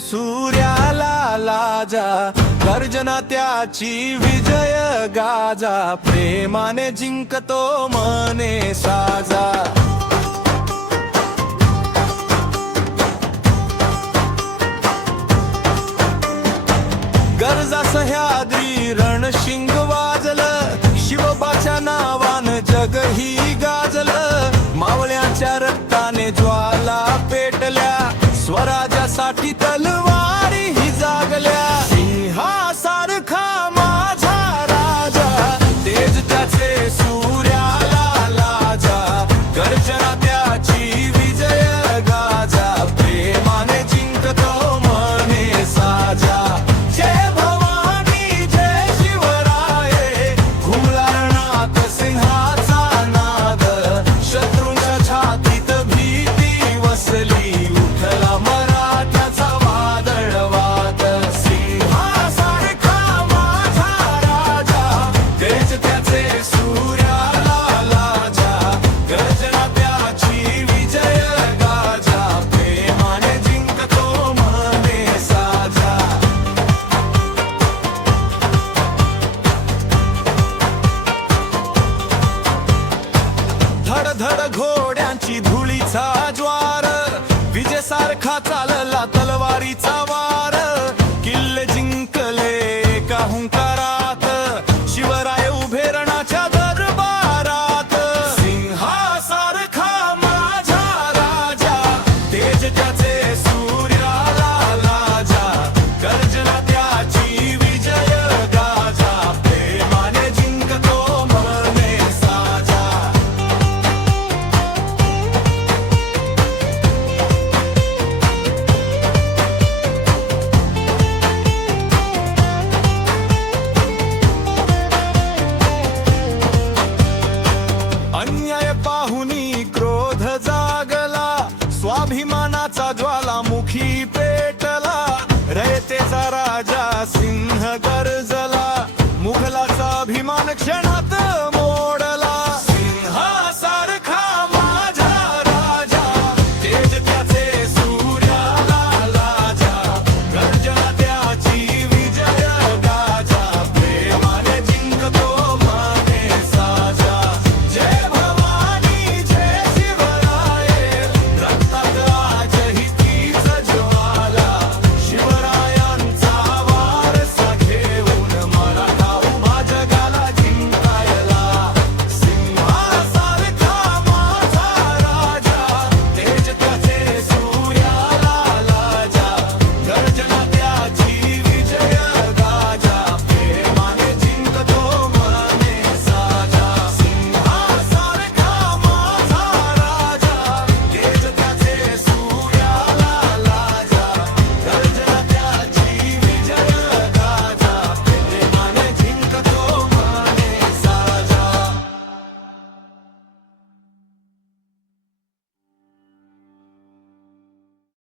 सूर्याला लाजा, गर्जना त्याची विजय गाजा, प्रेमाने जिंकतो मने साजा। गर्जा सह्याद्री रणशिंग वाजलं, शिवबाच्या नावानं जगही गाजलं, मावळ्यांच्या रक्ताने ज्वाला पेटल्या, स्वराज्यासाठी तलवारी ही जागल्या। सिंहासारखा माझा राजा, तेज त्याचे सूर्याला लाजा, गर्जना त्याची विजय गाजा, प्रेमाने जिंकतो मने साजा। जय भवानी जय शिवराये, घुमला रणात सिंहाचा नाद, शत्रूंच्या छातीत भीती वसली, उठला मराठ्याचा वादळवाद। सिंहासारखा माझा राजा, तेज त्याचे सूर्याला लाजा, गर्जना त्याची विजय गाजा, प्रेमाने जिंकतो मने साजा। धडधड घोड्यांची धुळीचा ज्वार, विजेसारखा चालला तलवारीचा